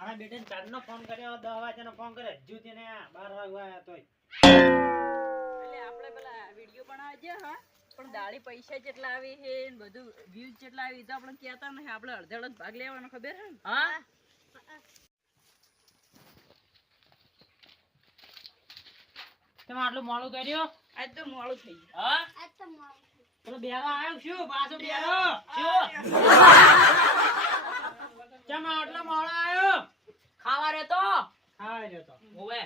મારા બેટાને ચારનો ફોન કર્યો 10 વાગ્યાનો ફોન કર્યો હજુ તેને 12 વાગવા આયા તોય એટલે આપણે પેલા વિડિયો બનાવે છે હા પણ દાડી પૈસા જેટલા આવી છે ને બધું વ્યૂઝ જેટલા આવી તો આપણે કહેતા નહીં આપણે અડધો અડધ ભાગ લેવાનો ખબર હે ને હા તમે આટલું મોડું કર્યો આજ તો મોડું થઈ ગયું હા પેલો બેવા આવ્યો શું પાછો બેરો શું ચમ આટલો મોડો આવ્યો ખાવા રે તો હા રહ્યો તો ઓવે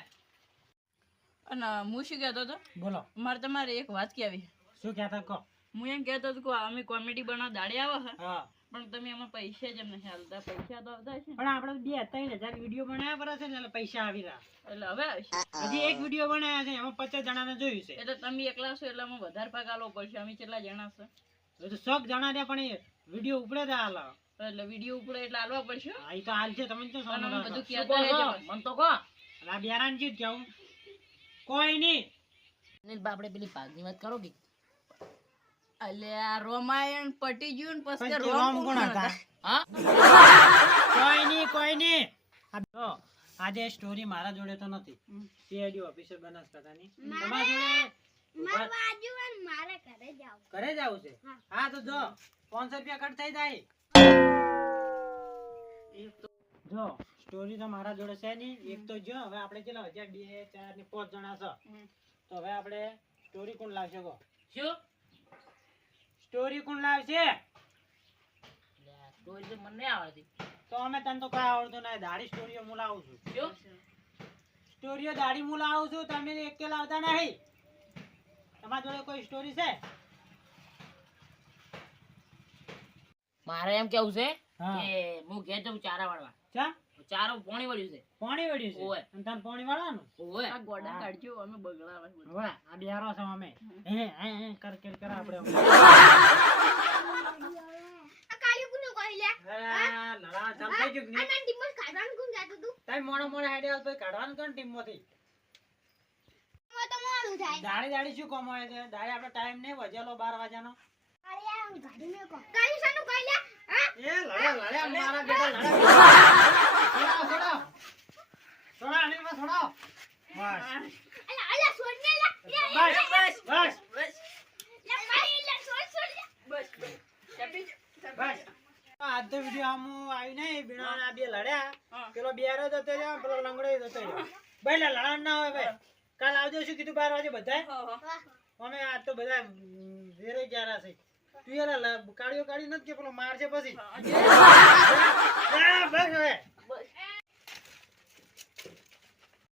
અને હું શું કહેતો હતો બોલો મારે તમારે એક વાત કહેવી શું કહેતા કહો હું એમ કહેતો હતો કે અમે કોમેડી બનાવ દાડી આવે છે હા પણ તમે એમાં પૈસા જ નથી હાલતા પૈસા તો આવતા છે ને. પણ આપણે 2-3 હજાર વિડીયો બનાવ્યા પર છે ને એટલે પૈસા આવી રહ્યા એટલે હવે આવશે. હજી એક વિડીયો બનાવ્યા છે એમાં 50 જણાને જોયું છે એટલે તમે એકલા છો એટલે અમે વધારે ભાગ આલવો પડશે અમે કેટલા જણા છે એ તો 100 જણા રહ્યા પણ એ વિડીયો ઉપડે તો હાલ એટલે વિડીયો ઉપર એટલે આલવા પડશે હા એ તો હાલ છે તમે તો અને અમે બધું શું કહેતા કહો છો? રહેજો. મન તો કહો આ બિયારાન જીત જાઉં કોઈ નહીં અનિલ બા આપણે પેલી ભાગની વાત કરો કે એટલે આ રામાયણ પટી ગયું ને પછી પછી રોમ રોમ કોણ કોણ હતા? હતા? હા કોઈ નહીં આ જો, આજે સ્ટોરી મારા જોડે તો નથી પીઆઈડી ઓફિસર બનાસકાંઠાની તમારા જોડે ઘરે જ આવું છે હા તો જો 500 રૂપિયા કટ થઈ જાય જો સ્ટોરી તો મારા જોડે છે નહીં એક તો જો હવે આપણે કેટલા 1 2 4 ને 5 જણા છે તો હવે આપણે સ્ટોરી કોણ લાવશે કહો શું સ્ટોરી કોણ લાવશે સ્ટોરી તો મને નહીં આવડતી તો અમે તને તો કઈ આવડતું નહીં દાઢી સ્ટોરીઓ હું લાવું છું શું સ્ટોરીઓ દાઢી હું લાવું છું તમે એક કે લાવતા નહીં તમારા જોડે કોઈ સ્ટોરી છે મારે એમ કેવું છે હા. કે હું ઘેર જઉં ચારા વાળવા ચા ચારો પોણી વળ્યું છે પાણી વળ્યું છે ઓવે. અને તમે પાણી વાળવાનું ઓવે આ ગોડા કાઢજો અમે બગડાવે છે બધું. હવે આ બિહારો છો અમે હે હે હે કર કર કર આપણે અરે, લડા ચાલ થઈ ગયું કે નહીં? તમે મોડો મોડો હેડે આવો તો કાઢવાનું કોણ ટીમમાંથી દાડી દાડી શું કામ હોય છે દાડી આપણો ટાઈમ નહીં વજેલો 12 વાગ્યાનો એ લડે લડે મારા બેટા લડે છોડાવ છોડાવ છોડાવ અનિલમાં છોડાવ બસ બસ બસ બસ આજ તો વિડિયો આમ આવી નહીં બીણા આ બે લડ્યા હા. પેલો બિયારો જતો રહ્યો પેલો લંગડો જતો રહ્યો ભાઈ લડાણ ના હોય ભાઈ કાલ આવજો શું કીધું 12 વાગે બધાય અમે આજ તો બધા વેરે ગયા છે તું યાર કાળીઓ કાઢી નથી કે પેલો મારશે પછી બસ હવે